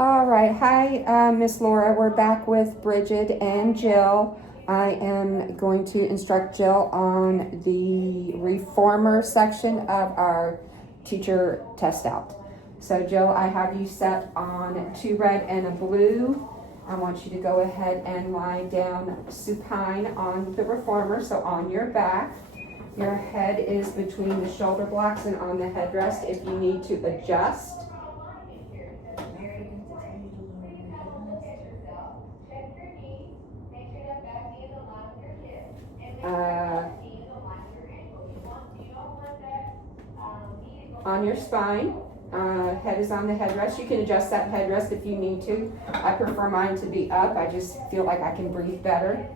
All right, hi, Miss Laura. We're back with Brigid and Jill. I am going to instruct Jill on the reformer section of our teacher test out. So Jill, I have you set on 2 red and a blue. I want you to go ahead and lie down supine on the reformer, so on your back. Your head is between the shoulder blocks and on the headrest if you need to adjust. On your spine, head is on the headrest. You can adjust that headrest if you need to. I prefer mine to be up. I just feel like I can breathe better.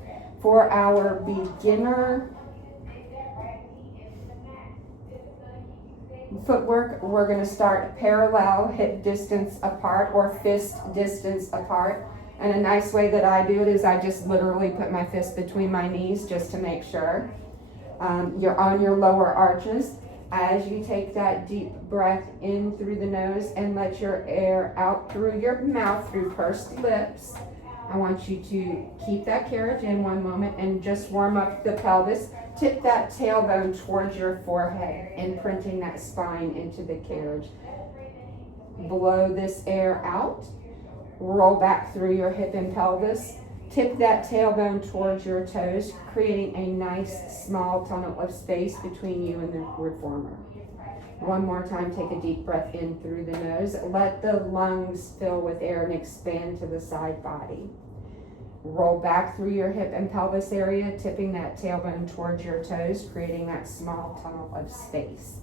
For our beginner footwork, we're going to start parallel, hip distance apart or fist distance apart. And a nice way that I do it is I just literally put my fist between my knees just to make sure. You're on your lower arches. As you take that deep breath in through the nose and let your air out through your mouth through pursed lips, I want you to keep that carriage in one moment and just warm up the pelvis. Tip that tailbone towards your forehead, imprinting that spine into the carriage. Blow this air out. Roll back through your hip and pelvis. Tip that tailbone towards your toes, creating a nice small tunnel of space between you and the reformer. One more time, take a deep breath in through the nose. Let the lungs fill with air and expand to the side body. Roll back through your hip and pelvis area, tipping that tailbone towards your toes, creating that small tunnel of space.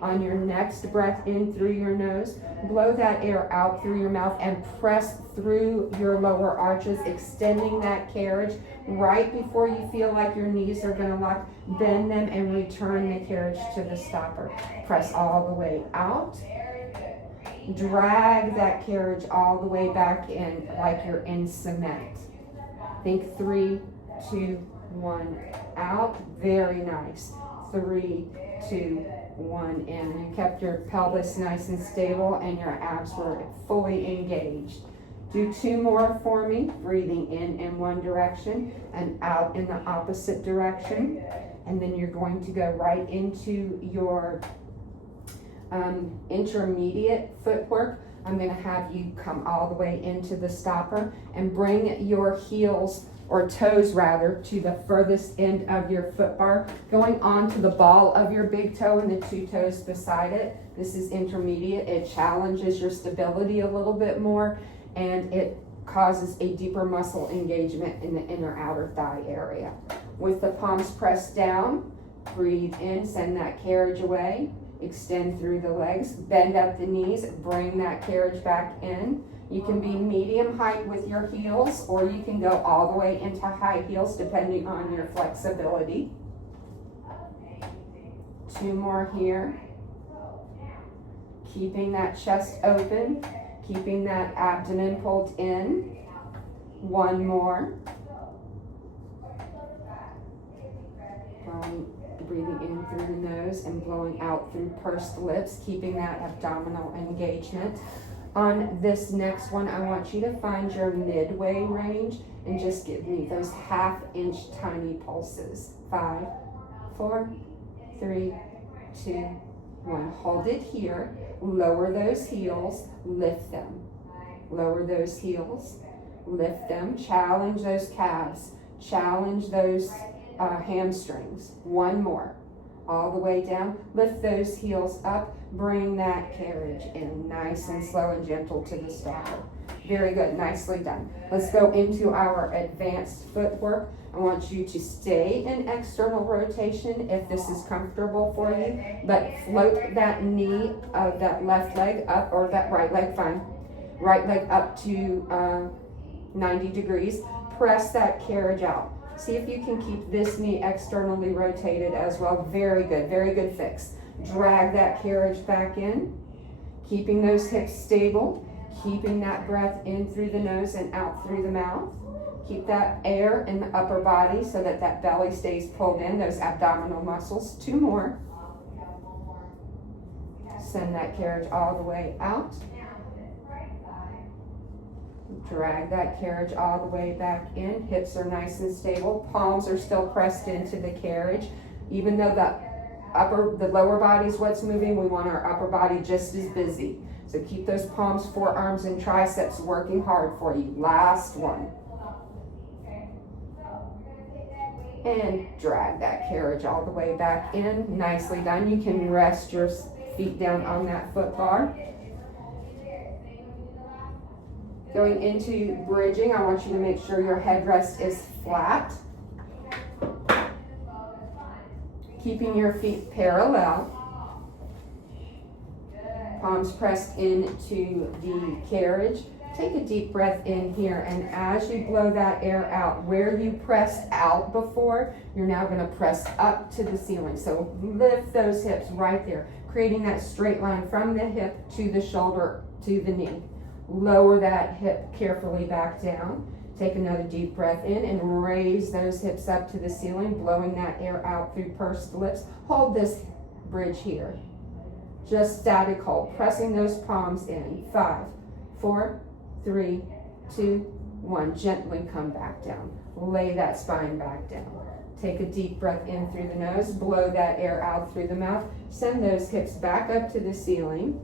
On your next breath in through your nose, blow that air out through your mouth and press through your lower arches, extending that carriage right before you feel like your knees are going to lock. Bend them and return the carriage to the stopper. Press all the way out. Drag that carriage all the way back in like you're in cement. Think 3, 2, 1, out. Very nice. 3, 2, 1 in. You kept your pelvis nice and stable and your abs were fully engaged. Do 2 more for me, breathing in one direction and out in the opposite direction. And then you're going to go right into your intermediate footwork. I'm going to have you come all the way into the stopper and bring your heels or toes rather to the furthest end of your foot bar, going onto the ball of your big toe and the 2 toes beside it. This is intermediate. It challenges your stability a little bit more and it causes a deeper muscle engagement in the inner outer thigh area. With the palms pressed down, breathe in, send that carriage away, extend through the legs, bend at the knees, bring that carriage back in. You can be medium height with your heels, or you can go all the way into high heels depending on your flexibility. 2 more here. Keeping that chest open, keeping that abdomen pulled in. 1 more. Breathing in through the nose and blowing out through pursed lips, keeping that abdominal engagement. On this next one, I want you to find your midway range and just give me those 1/2 inch tiny pulses. 5, 4, 3, 2, 1. Hold it here. Lower those heels, lift them. Lower those heels, lift them. Challenge those calves. Challenge those hamstrings. 1 more. All the way down. Lift those heels up. Bring that carriage in nice and slow and gentle to the stopper. Very good. Nicely done. Let's go into our advanced footwork. I want you to stay in external rotation if this is comfortable for you, but float that knee of that left leg up, or that right leg, fine. Right leg up to 90 degrees. Press that carriage out. See if you can keep this knee externally rotated as well. Very good fix. Drag that carriage back in, keeping those hips stable, keeping that breath in through the nose and out through the mouth. Keep that air in the upper body so that that belly stays pulled in, those abdominal muscles. 2 more. Send that carriage all the way out. Drag that carriage all the way back in. Hips are nice and stable. Palms are still pressed into the carriage. Even though the lower body is what's moving, we want our upper body just as busy. So keep those palms, forearms, and triceps working hard for you. Last one. And drag that carriage all the way back in. Nicely done. You can rest your feet down on that foot bar. Going into bridging, I want you to make sure your headrest is flat. Keeping your feet parallel. Palms pressed into the carriage. Take a deep breath in here, and as you blow that air out, where you pressed out before, you're now going to press up to the ceiling. So lift those hips right there, creating that straight line from the hip to the shoulder to the knee. Lower that hip carefully back down. Take another deep breath in and raise those hips up to the ceiling, blowing that air out through pursed lips. Hold this bridge here. Just static hold, pressing those palms in. 5, 4, 3, 2, 1. Gently come back down. Lay that spine back down. Take a deep breath in through the nose. Blow that air out through the mouth. Send those hips back up to the ceiling.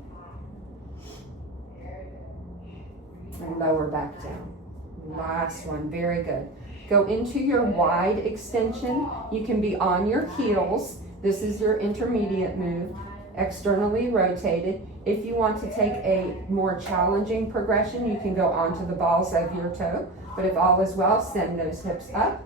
And lower back down. Last one. Very good. Go into your wide extension. You can be on your heels. This is your intermediate move. Externally rotated. If you want to take a more challenging progression, you can go onto the balls of your toe. But if all is well, send those hips up.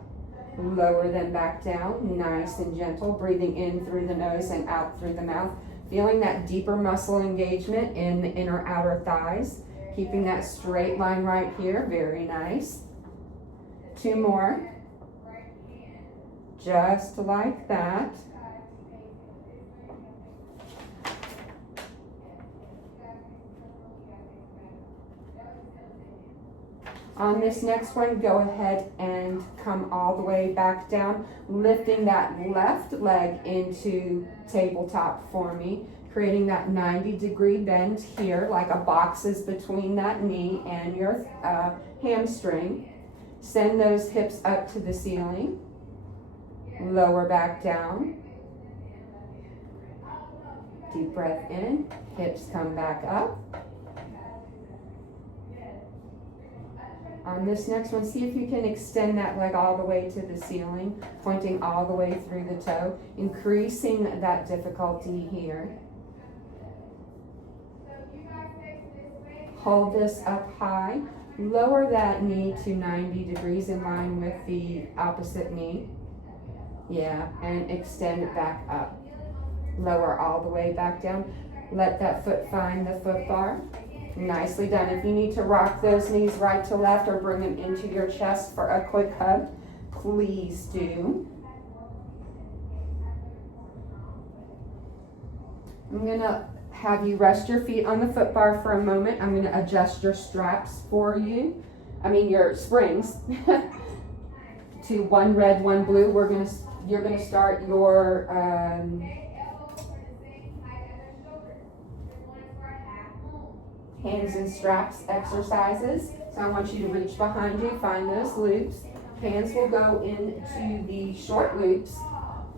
Lower them back down. Nice and gentle. Breathing in through the nose and out through the mouth. Feeling that deeper muscle engagement in the inner outer thighs. Keeping that straight line right here. Very nice. 2 more. Just like that. On this next one, go ahead and come all the way back down, lifting that left leg into tabletop for me, creating that 90-degree bend here, like a box is between that knee and your hamstring. Send those hips up to the ceiling. Lower back down. Deep breath in. Hips come back up. On this next one, see if you can extend that leg all the way to the ceiling, pointing all the way through the toe, increasing that difficulty here. Hold this up high. Lower that knee to 90 degrees in line with the opposite knee. Yeah, and extend it back up. Lower all the way back down. Let that foot find the foot bar. Nicely done. If you need to rock those knees right to left or bring them into your chest for a quick hug, please do. I'm going to have you rest your feet on the foot bar for a moment. I'm going to adjust your straps for you. Your springs to one red, one blue. You're going to start your hands and straps exercises. So I want you to reach behind you, find those loops. Hands will go into the short loops.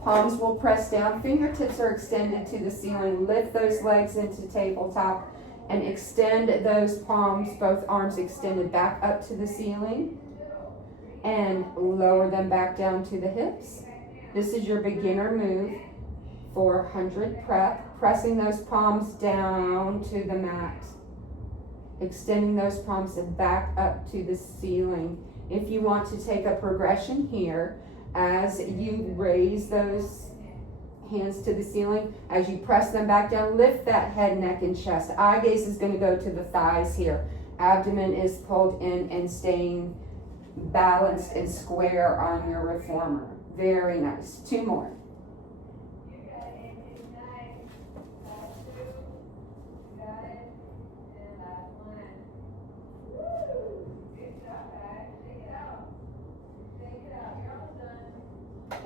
Palms will press down. Fingertips are extended to the ceiling. Lift those legs into tabletop and extend those palms, both arms extended back up to the ceiling. And lower them back down to the hips. This is your beginner move for 100 prep. Pressing those palms down to the mat. Extending those palms back up to the ceiling. If you want to take a progression here, as you raise those hands to the ceiling, as you press them back down, lift that head, neck, and chest. Eye gaze is going to go to the thighs here. Abdomen is pulled in and staying balanced and square on your reformer. Very nice. 2 more.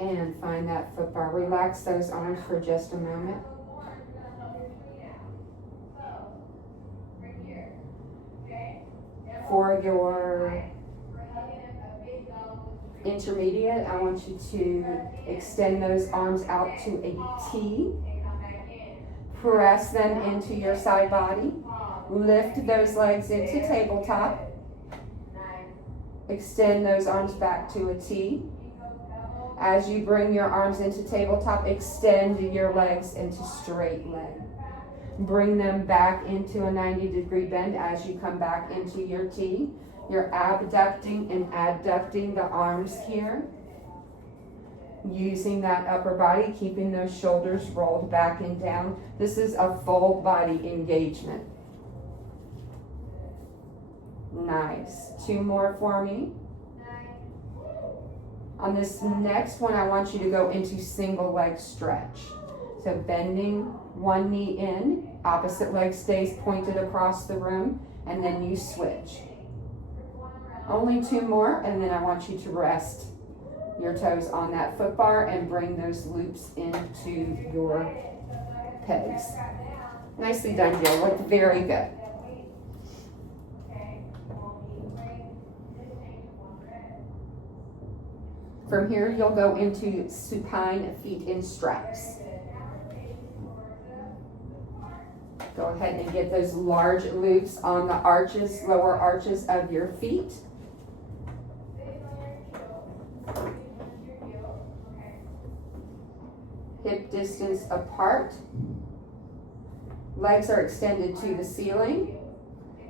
And find that foot bar. Relax those arms for just a moment. For your intermediate, I want you to extend those arms out to a T. Press them into your side body. Lift those legs into tabletop. Extend those arms back to a T. As you bring your arms into tabletop, extend your legs into straight leg. Bring them back into a 90-degree bend as you come back into your T. You're abducting and adducting the arms here. Using that upper body, keeping those shoulders rolled back and down. This is a full body engagement. Nice. 2 more for me. On this next one, I want you to go into single leg stretch. So bending one knee in, opposite leg stays pointed across the room, and then you switch. Only 2 more, and then I want you to rest your toes on that foot bar and bring those loops into your pegs. Nicely done, Jill. Looked very good. From here, you'll go into supine feet in straps. Go ahead and get those large loops on the arches, lower arches of your feet. Hip distance apart. Legs are extended to the ceiling.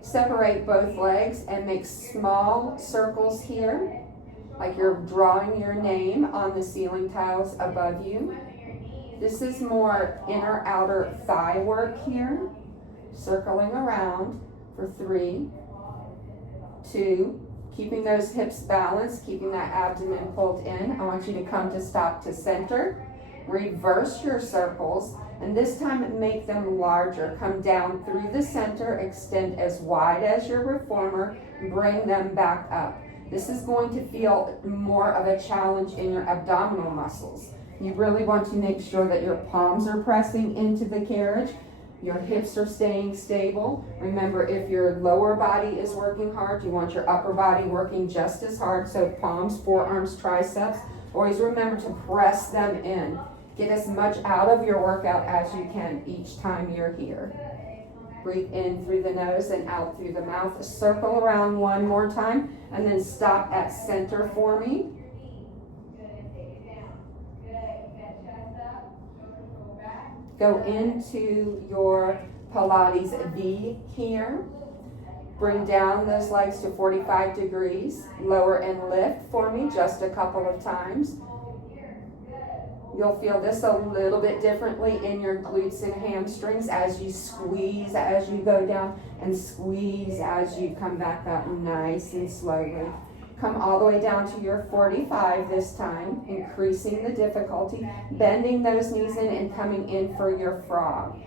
Separate both legs and make small circles here, like you're drawing your name on the ceiling tiles above you. This is more inner outer thigh work here. Circling around for 3, 2, keeping those hips balanced, keeping that abdomen pulled in. I want you to come to stop to center. Reverse your circles, and this time make them larger. Come down through the center, extend as wide as your reformer, bring them back up. This is going to feel more of a challenge in your abdominal muscles. You really want to make sure that your palms are pressing into the carriage. Your hips are staying stable. Remember, if your lower body is working hard, you want your upper body working just as hard. So palms, forearms, triceps. Always remember to press them in. Get as much out of your workout as you can each time you're here. Breathe in through the nose and out through the mouth. Circle around one more time and then stop at center for me. Go into your Pilates V here. Bring down those legs to 45 degrees. Lower and lift for me just a couple of times. You'll feel this a little bit differently in your glutes and hamstrings as you squeeze as you go down and squeeze as you come back up nice and slowly. Come all the way down to your 45 this time, increasing the difficulty, bending those knees in and coming in for your frog.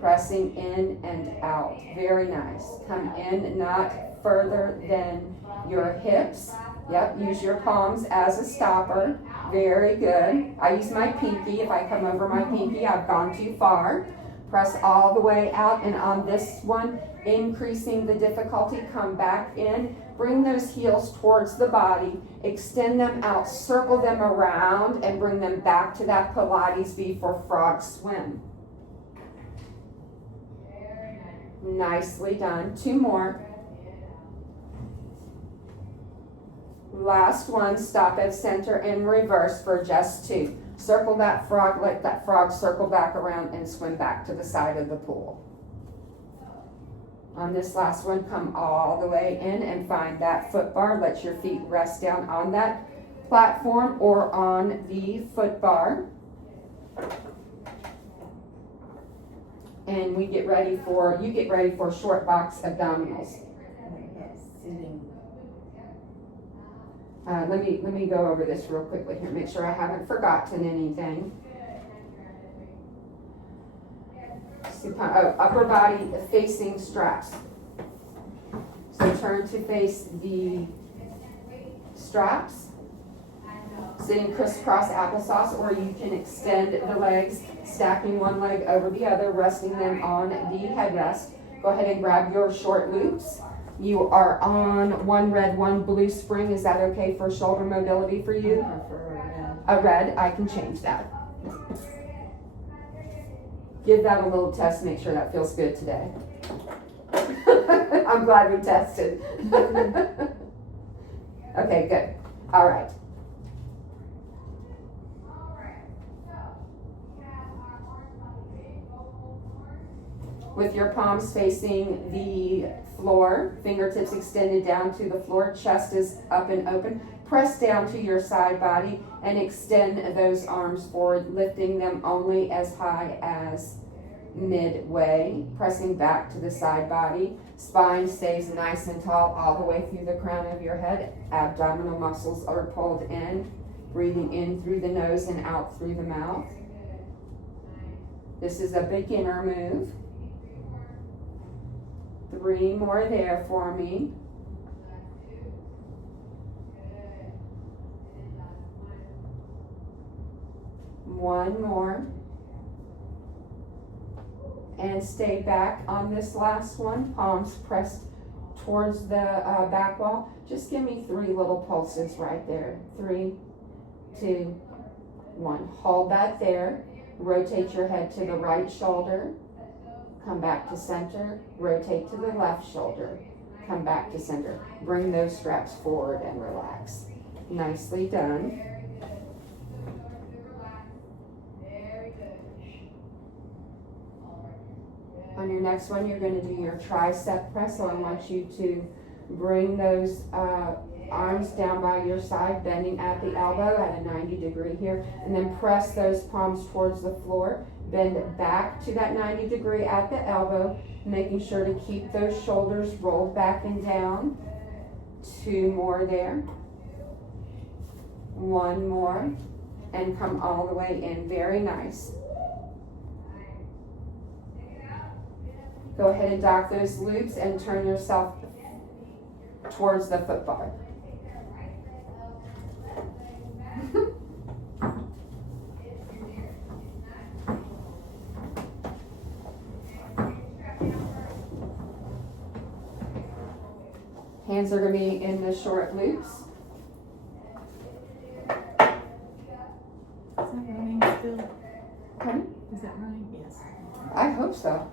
Pressing in and out. Very nice. Come in, not further than your hips. Yep, use your palms as a stopper. Very good. I use my pinky. If I come over my pinky, I've gone too far. Press all the way out, and on this one, increasing the difficulty, come back in. Bring those heels towards the body. Extend them out, circle them around, and bring them back to that Pilates V for frog swim. Nicely done. 2 more. Last one, stop at center and reverse for just 2. Circle that frog, let that frog circle back around and swim back to the side of the pool. On this last one, come all the way in and find that foot bar. Let your feet rest down on that platform or on the foot bar. And you get ready for short box abdominals. Let me go over this real quickly here, make sure I haven't forgotten anything. Upper body facing straps. So turn to face the straps. Sitting crisscross applesauce, or you can extend the legs, stacking one leg over the other, resting them on the headrest. Go ahead and grab your short loops. You are on one red, one blue spring. Is that okay for shoulder mobility for you? I prefer A red, I can change that. Give that a little test, make sure that feels good today. I'm glad we tested. Okay, good. All right. With your palms facing the floor, fingertips extended down to the floor, chest is up and open. Press down to your side body and extend those arms forward, lifting them only as high as midway, pressing back to the side body. Spine stays nice and tall all the way through the crown of your head. Abdominal muscles are pulled in, breathing in through the nose and out through the mouth. This is a beginner move. 3 more there for me. One more. And stay back on this last one. Palms pressed towards the back wall. Just give me 3 little pulses right there. 3, 2, 1. Hold that there. Rotate your head to the right shoulder. Come back to center. Rotate to the left shoulder. Come back to center. Bring those straps forward and relax. Nicely done. On your next one, you're going to do your tricep press. So I want you to bring those arms down by your side, bending at the elbow at a 90 degree here, and then press those palms towards the floor. Bend back to that 90 degree at the elbow, making sure to keep those shoulders rolled back and down. 2 more there. 1 more, and come all the way in. Very nice. Go ahead and dock those loops and turn yourself towards the foot bar. Hands are going to be in the short loops. Is that running still? Pardon? Is that running? Yes. I hope so.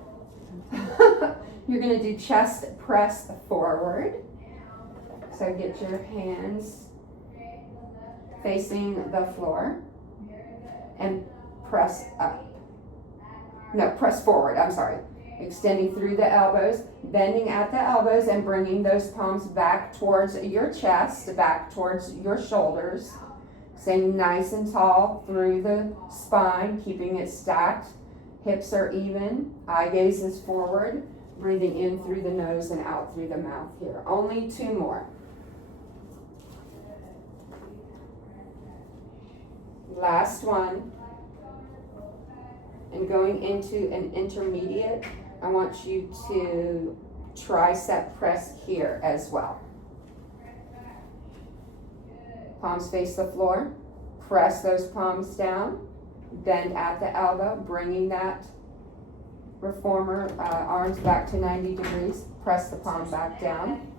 You're going to do chest press forward. So get your hands facing the floor and press up. No, press forward, I'm sorry. Extending through the elbows, bending at the elbows and bringing those palms back towards your chest, back towards your shoulders. Staying nice and tall through the spine, keeping it stacked. Hips are even, eye gaze is forward, breathing in through the nose and out through the mouth here. Only 2 more. Last one. And going into an intermediate, I want you to tricep press here as well. Palms face the floor. Press those palms down. Bend at the elbow, bringing that reformer arms back to 90 degrees. Press the palm back down.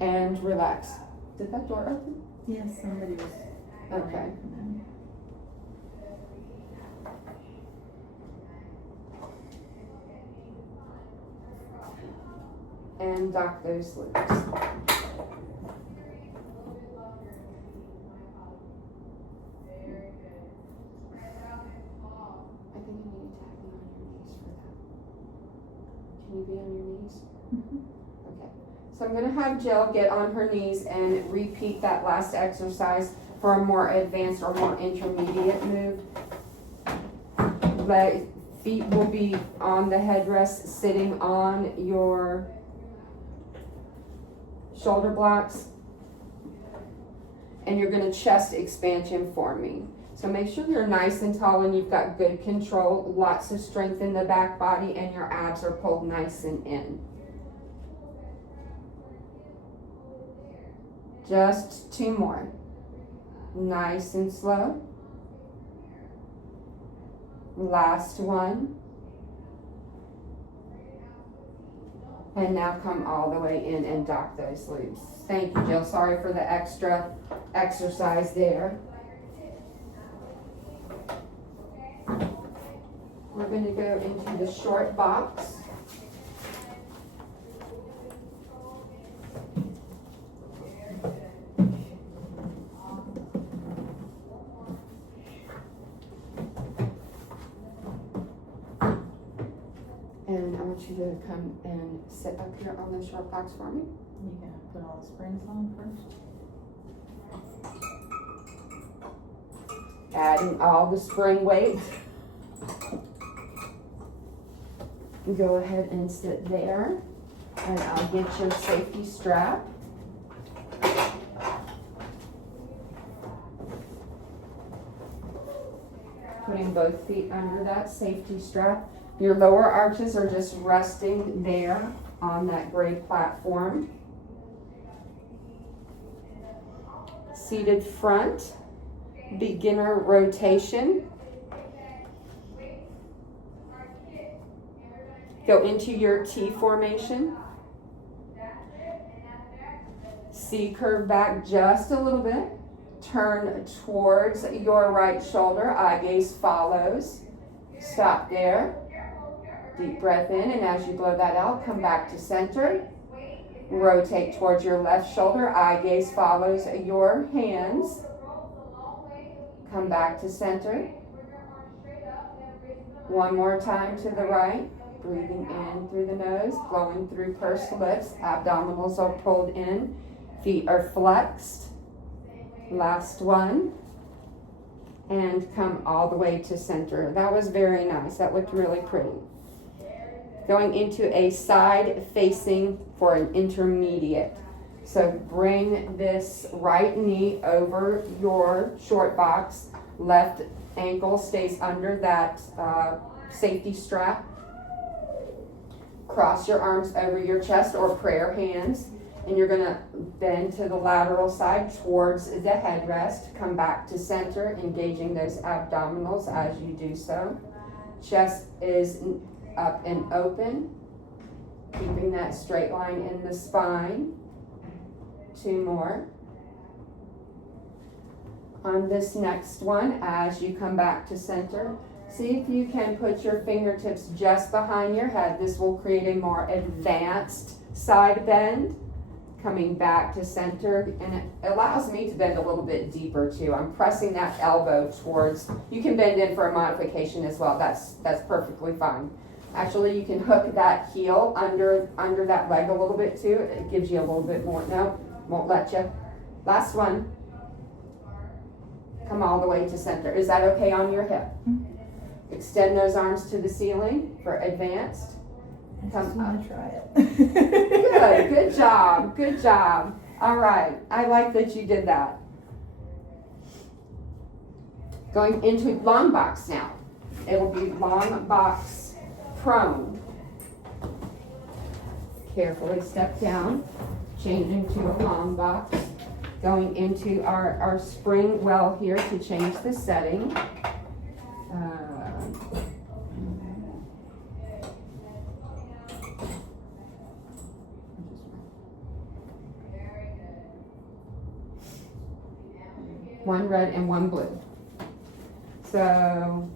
And relax. Did that door open? Yes, somebody was. Okay. And dock those loops. Can you be on your knees? Okay. So I'm going to have Jill get on her knees and repeat that last exercise for a more advanced or more intermediate move. The feet will be on the headrest, sitting on your shoulder blocks. And you're going to chest expansion for me. So make sure you're nice and tall and you've got good control, lots of strength in the back body, and your abs are pulled nice and in. Just 2 more. Nice and slow. Last one. And now come all the way in and dock those loops. Thank you, Jill. Sorry for the extra exercise there. We're going to go into the short box. And I want you to come and sit up here on the short box for me. You gonna put all the springs on first? Adding all the spring weight. Go ahead and sit there, and I'll get your safety strap. Putting both feet under that safety strap. Your lower arches are just resting there on that gray platform. Seated front, beginner rotation. Go into your T formation. C curve back just a little bit. Turn towards your right shoulder. Eye gaze follows. Stop there. Deep breath in, and as you blow that out, come back to center. Rotate towards your left shoulder. Eye gaze follows your hands. Come back to center. One more time to the right. Breathing in through the nose, blowing through pursed lips. Abdominals are pulled in. Feet are flexed. Last one. And come all the way to center. That was very nice. That looked really pretty. Going into a side facing for an intermediate. So bring this right knee over your short box. Left ankle stays under that safety strap. Cross your arms over your chest or prayer hands. And you're going to bend to the lateral side towards the headrest. Come back to center, engaging those abdominals as you do so. Chest is up and open, keeping that straight line in the spine. Two more. On this next one, as you come back to center, see if you can put your fingertips just behind your head. This will create a more advanced side bend. Coming back to center, and it allows me to bend a little bit deeper too. I'm pressing that elbow towards, you can bend in for a modification as well. That's perfectly fine. Actually, you can hook that heel under that leg a little bit too. It gives you a little bit more. No, won't let you. Last one. Come all the way to center. Is that okay on your hip? Extend those arms to the ceiling for advanced. I just want to try it. Good job, good job. All right, I like that you did that. Going into long box now. It will be long box prone. Carefully step down, changing to a long box. Going into our spring well here to change the setting. One red and one blue. So,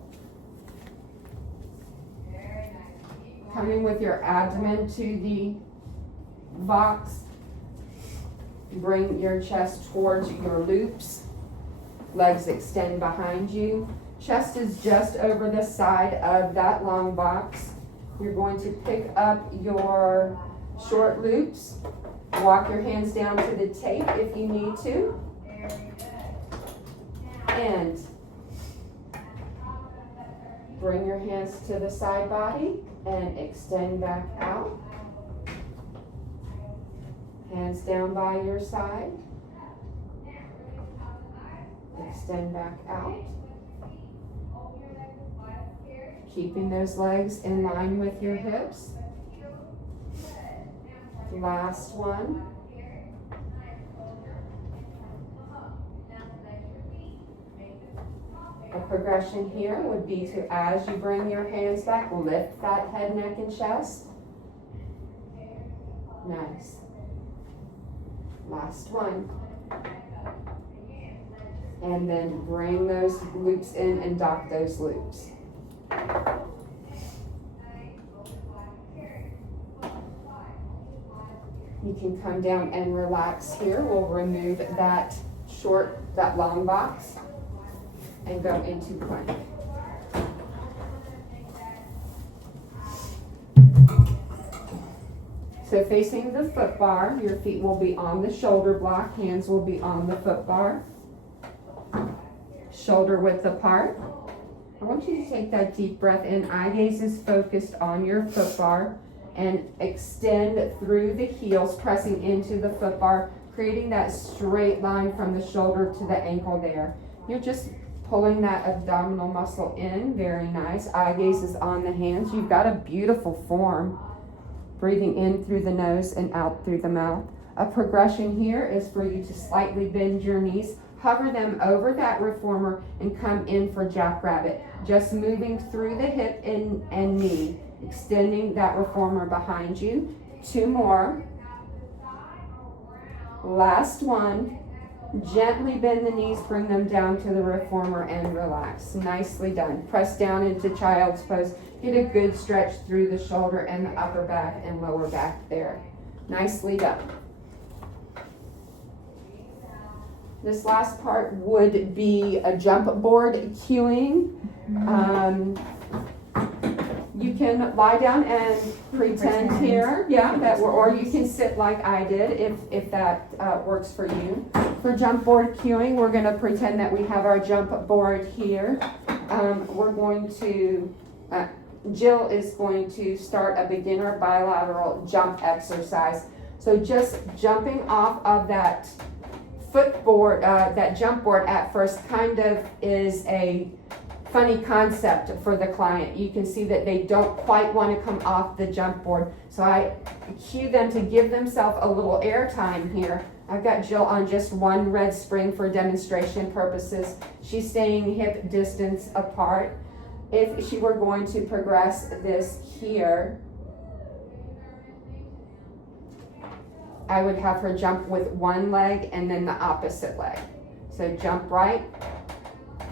coming with your abdomen to the box, bring your chest towards your loops. Legs extend behind you. Chest is just over the side of that long box. You're going to pick up your short loops. Walk your hands down to the tape if you need to. And bring your hands to the side body and extend back out. Hands down by your side. Extend back out. Keeping those legs in line with your hips. Last one. A progression here would be to, as you bring your hands back, lift that head, neck, and chest. Nice. Last one. And then bring those loops in and dock those loops. You can come down and relax here. We'll remove that long box and go into plank. So facing the foot bar, your feet will be on the shoulder block, hands will be on the foot bar. Shoulder width apart. I want you to take that deep breath in. Eye gaze is focused on your foot bar and extend through the heels, pressing into the foot bar, creating that straight line from the shoulder to the ankle there. You're just pulling that abdominal muscle in. Very nice. Eye gaze is on the hands. You've got a beautiful form. Breathing in through the nose and out through the mouth. A progression here is for you to slightly bend your knees, hover them over that reformer, and come in for jackrabbit. Just moving through the hip and knee, extending that reformer behind you. 2 more. Last one. Gently bend the knees, bring them down to the reformer and relax. Nicely done. Press down into child's pose. Get a good stretch through the shoulder and the upper back and lower back there. Nicely done. This last part would be a jump board cueing. You can lie down and pretend here, or you can sit like I did if that works for you. For jump board cueing, we're going to pretend that we have our jump board here. We're going to, Jill is going to start a beginner bilateral jump exercise. So just jumping off of that footboard, that jump board at first kind of is a funny concept for the client. You can see that they don't quite want to come off the jump board. So I cue them to give themselves a little air time here. I've got Jill on just one red spring for demonstration purposes. She's staying hip distance apart. If she were going to progress this here, I would have her jump with one leg and then the opposite leg. So jump right,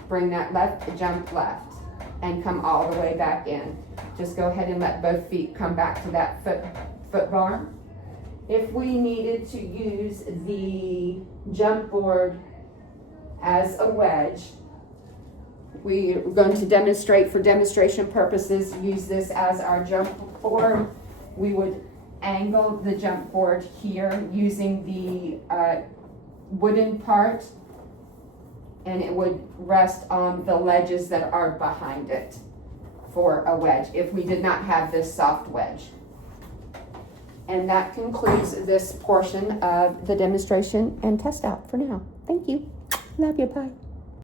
bring that left, jump left, and come all the way back in. Just go ahead and let both feet come back to that foot bar. If we needed to use the jump board as a wedge, we're going to demonstrate for demonstration purposes, use this as our jump board. We would angle the jump board here using the wooden part, and it would rest on the ledges that are behind it for a wedge if we did not have this soft wedge. And that concludes this portion of the demonstration and test out for now. Thank you. Love you. Bye.